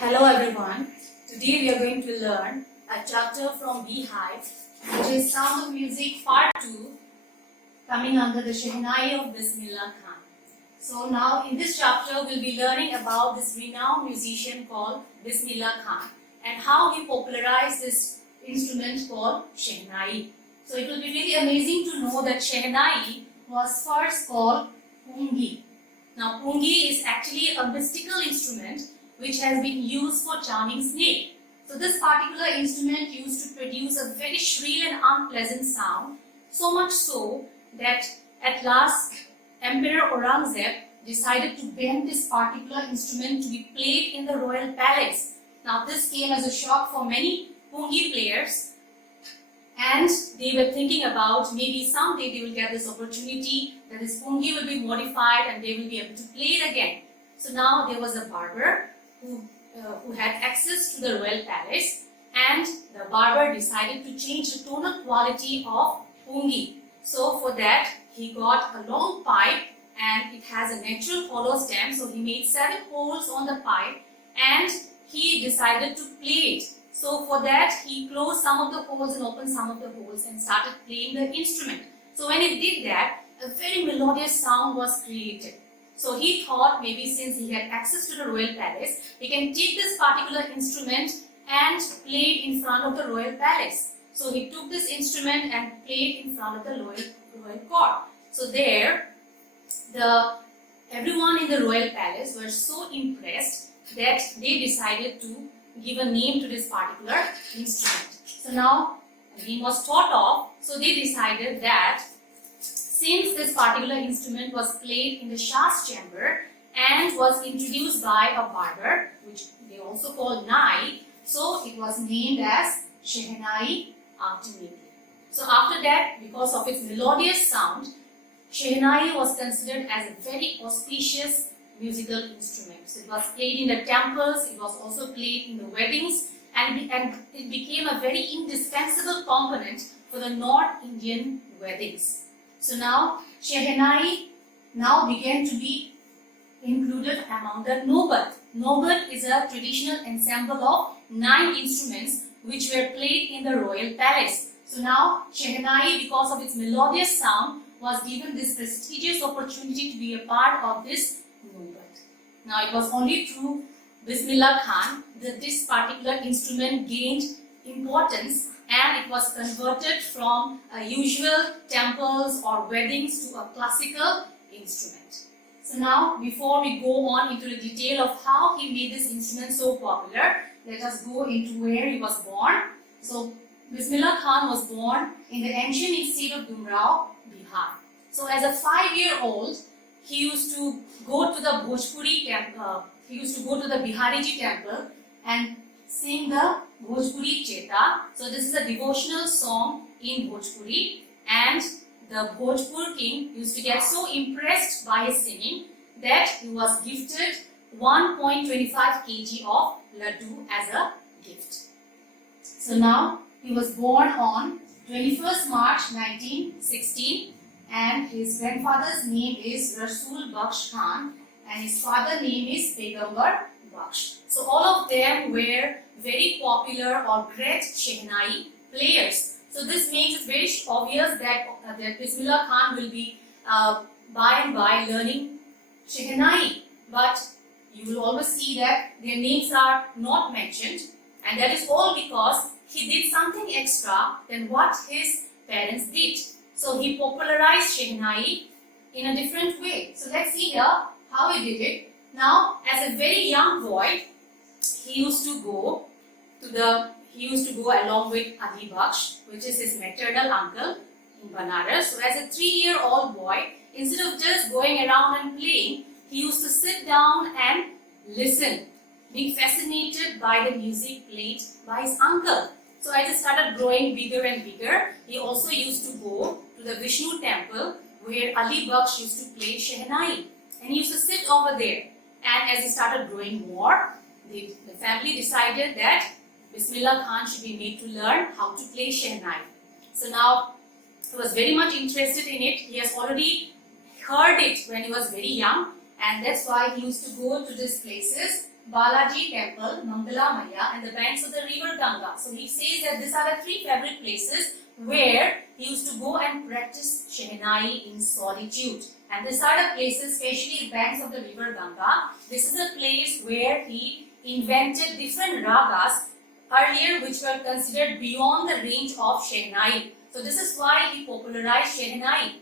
Hello everyone. Today we are going to learn a chapter from Beehive, which is Sound of Music Part 2, coming under the Shehnai of Bismillah Khan. So now in this chapter we'll be learning about this renowned musician called Bismillah Khan and how he popularized this instrument called Shehnai. So it will be really amazing to know that Shehnai was first called Pungi. Now Pungi is actually a mystical instrument which has been used for charming snake. So this particular instrument used to produce a very shrill and unpleasant sound, so much so that at last Emperor Aurangzeb decided to ban this particular instrument to be played in the royal palace. Now this came as a shock for many Pungi players, and they were thinking about maybe someday they will get this opportunity that this Pungi will be modified and they will be able to play it again. So now there was a barber who had access to the royal palace, and the barber decided to change the tonal quality of Pungi. So for that he got a long pipe and it has a natural hollow stem, so he made 7 holes on the pipe and he decided to play it. So for that he closed some of the holes and opened some of the holes and started playing the instrument. So when he did that, a very melodious sound was created. So he thought maybe since he had access to the royal palace, he can take this particular instrument and play it in front of the royal palace. So he took this instrument and played in front of the royal court. So there, everyone in the royal palace were so impressed that they decided to give a name to this particular instrument. So now a name was thought of. So they decided that since this particular instrument was played in the Shah's chamber and was introduced by a barber, which they also call Nai, so it was named as Shehnai ultimately. So after that, because of its melodious sound, Shehnai was considered as a very auspicious musical instrument. So it was played in the temples, it was also played in the weddings, and it became a very indispensable component for the North Indian weddings. So now Shehnai began to be included among the Nobat. Nobat is a traditional ensemble of 9 instruments which were played in the royal palace. So now Shehnai, because of its melodious sound, was given this prestigious opportunity to be a part of this Nobat. Now it was only through Bismillah Khan that this particular instrument gained importance and it was converted from usual temples or weddings to a classical instrument. So now, before we go on into the detail of how he made this instrument so popular, let us go into where he was born. So Bismillah Khan was born in the ancient state of Dumrao, Bihar. So as a 5-year-old, he used to go to the Bhojpuri temple. He used to go to the Bihariji temple and sing the Bhojpuri Cheta. So this is a devotional song in Bhojpuri, and the Bhojpur king used to get so impressed by his singing that he was gifted 1.25 kg of laddu as a gift. So now he was born on 21st March 1916 and his grandfather's name is Rasul Baksh Khan and his father's name is Pegambar Baksh. So all of them were very popular or great Shehnai players. So this makes it very obvious that Bismillah Khan will be by and by learning Shehnai. But you will always see that their names are not mentioned, and that is all because he did something extra than what his parents did. So he popularized Shehnai in a different way. So let's see here how he did it. Now, as a very young boy, he used to go along with Ali Baksh, which is his maternal uncle in Banaras. So as a 3-year-old boy, instead of just going around and playing, he used to sit down and listen, being fascinated by the music played by his uncle. So as he started growing bigger and bigger, he also used to go to the Vishnu temple where Ali Baksh used to play Shehnai, and he used to sit over there. And as he started growing more, the family decided that Bismillah Khan should be made to learn how to play Shehnai. So now he was very much interested in it. He has already heard it when he was very young, and that's why he used to go to these places Balaji Temple, Mangala Maya, and the banks of the river Ganga. So he says that these are the three favorite places where he used to go and practice Shehnai in solitude. And these are the places, especially the banks of the river Ganga. This is a place where he invented different ragas earlier which were considered beyond the range of Shehnai. So this is why he popularized Shehnai.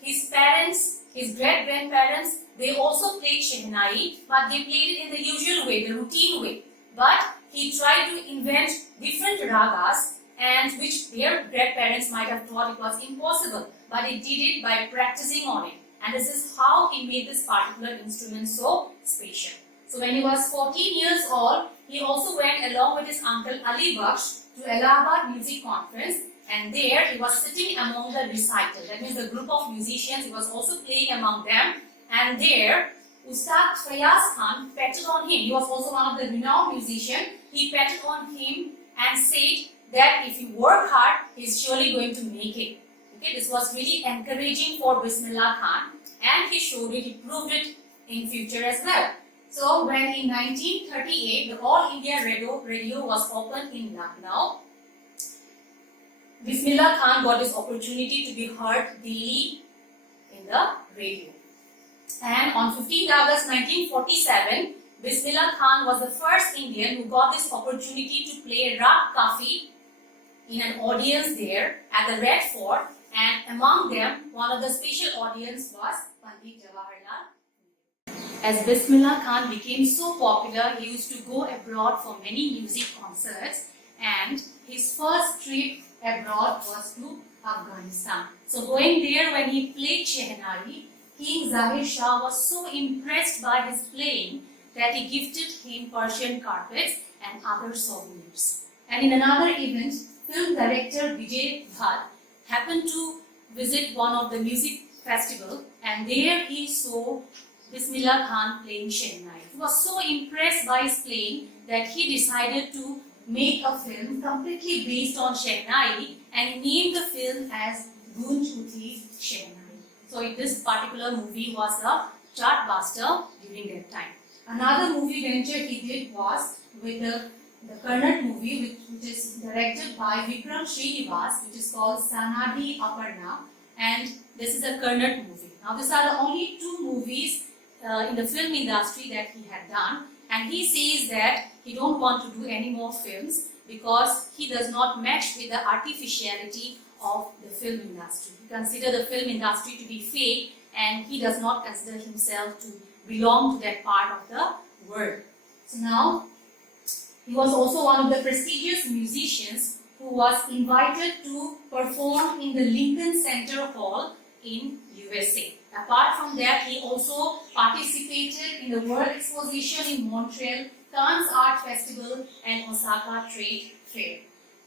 His parents, his great-grandparents, they also played Shehnai, but they played it in the usual way, the routine way. But he tried to invent different ragas, and which their grandparents might have thought it was impossible, but he did it by practicing on it. And this is how he made this particular instrument so special. So when he was 14 years old, he also went along with his uncle Ali Baksh to Allahabad Music Conference, and there he was sitting among the recital. That means the group of musicians, he was also playing among them. And there, Ustad Fayaz Khan patted on him. He was also one of the renowned musicians. He patted on him and said that if you work hard, he is surely going to make it. Okay, this was really encouraging for Bismillah Khan, and he showed it, he proved it in future as well. So when in 1938, the All India Radio was opened in Lucknow, Bismillah Khan got this opportunity to be heard daily in the radio. And on 15th August 1947, Bismillah Khan was the first Indian who got this opportunity to play Rag Kafi in an audience there at the Red Fort, and among them, one of the special audience was Pandit Jawaharlal. As Bismillah Khan became so popular, he used to go abroad for many music concerts, and his first trip abroad was to Afghanistan. So going there, when he played Shehnai, King Zahir Shah was so impressed by his playing that he gifted him Persian carpets and other souvenirs. And in another event, film director Vijay Bhatt happened to visit one of the music festival, and there he saw Bismillah Khan playing Shehnai. He was so impressed by his playing that he decided to make a film completely based on Shehnai, and he named the film as Gunj Uthi Shehnai. So this particular movie was a chartbuster during that time. Another movie venture he did was with the Karnat movie, which is directed by Vikram Srinivas, which is called Sanadi Aparna, and this is a Karnat movie. Now these are the only two movies in the film industry that he had done, and he says that he don't want to do any more films because he does not match with the artificiality of the film industry. He considers the film industry to be fake, and he does not consider himself to belong to that part of the world. So now, he was also one of the prestigious musicians who was invited to perform in the Lincoln Center Hall in USA. Apart from that, he also participated in the World Exposition in Montreal, Cannes Art Festival, and Osaka Trade Fair.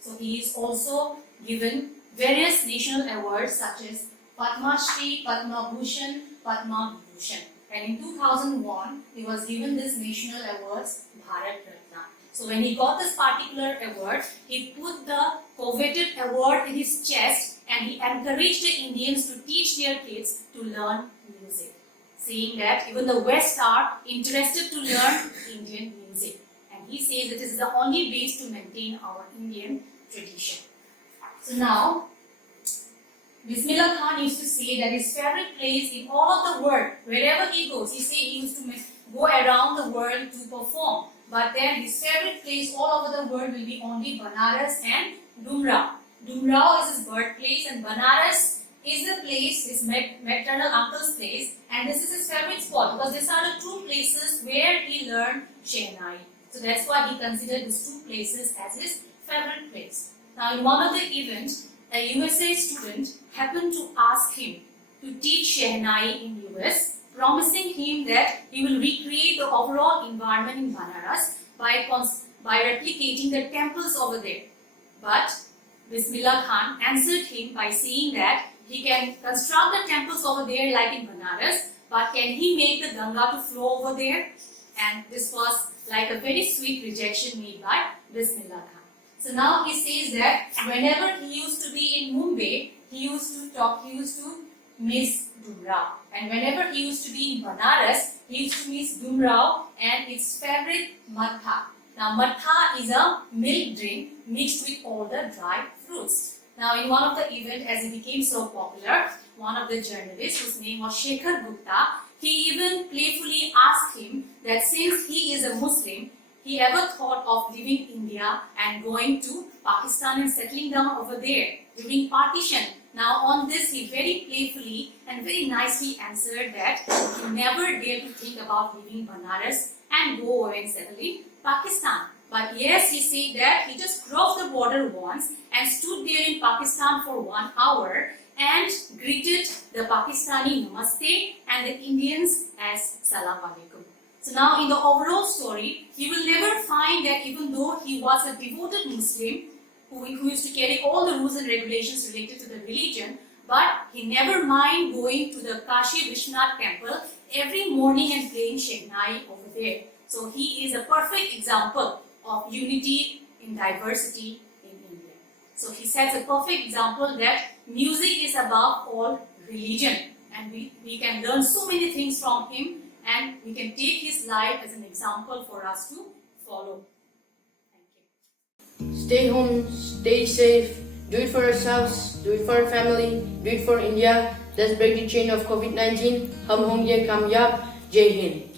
So he is also given various national awards such as Padma Shri, Padma Bhushan, Padma Vibhushan. And in 2001, he was given this national awards, Bharat Ratna. So when he got this particular award, he put the coveted award in his chest, and he encouraged the Indians to teach their kids to learn music, saying that even the West are interested to learn Indian music. And he says it is the only base to maintain our Indian tradition. So now, Bismillah Khan used to say that his favorite place in all of the world, wherever he goes, he said he used to go around the world to perform. But then his favorite place all over the world will be only Banaras and Dumrao. Dumrao is his birthplace, and Banaras is the place, his maternal uncle's place, and this is his favorite spot because these are the two places where he learned Shehnai. So that's why he considered these two places as his favorite place. Now in one of the events, a USA student happened to ask him to teach Shehnai in US, promising him that he will recreate the overall environment in Banaras by replicating the temples over there. But Bismillah Khan answered him by saying that he can construct the temples over there like in Banaras, but can he make the Ganga to flow over there? And this was like a very sweet rejection made by Bismillah Khan. So now he says that whenever he used to be in Mumbai, he used to Miss Dumrao. And whenever he used to be in Banaras, he used to miss Dumrao and his favorite matha. Now matha is a milk drink mixed with all the dry fruits. Now in one of the events, as he became so popular, one of the journalists whose name was Shekhar Gupta, he even playfully asked him that since he is a Muslim, he ever thought of leaving India and going to Pakistan and settling down over there during partition. Now on this, he very playfully and very nicely answered that he never dared to think about leaving Banaras and go away and settle in Pakistan. But yes, he said that he just crossed the border once and stood there in Pakistan for 1 hour and greeted the Pakistani Namaste and the Indians as Salam Alaikum. So now in the overall story, you will never find that even though he was a devoted Muslim who used to carry all the rules and regulations related to the religion, but he never mind going to the Kashi Vishwanath temple every morning and playing Shehnai over there. So he is a perfect example of unity in diversity in India. So he sets a perfect example that music is above all religion, and we can learn so many things from him, and we can take his life as an example for us to follow. Thank you. Stay home, stay safe, do it for yourselves, do it for your family, do it for India. Let's break the chain of COVID-19. Hum honge kamyab. Jai Hind.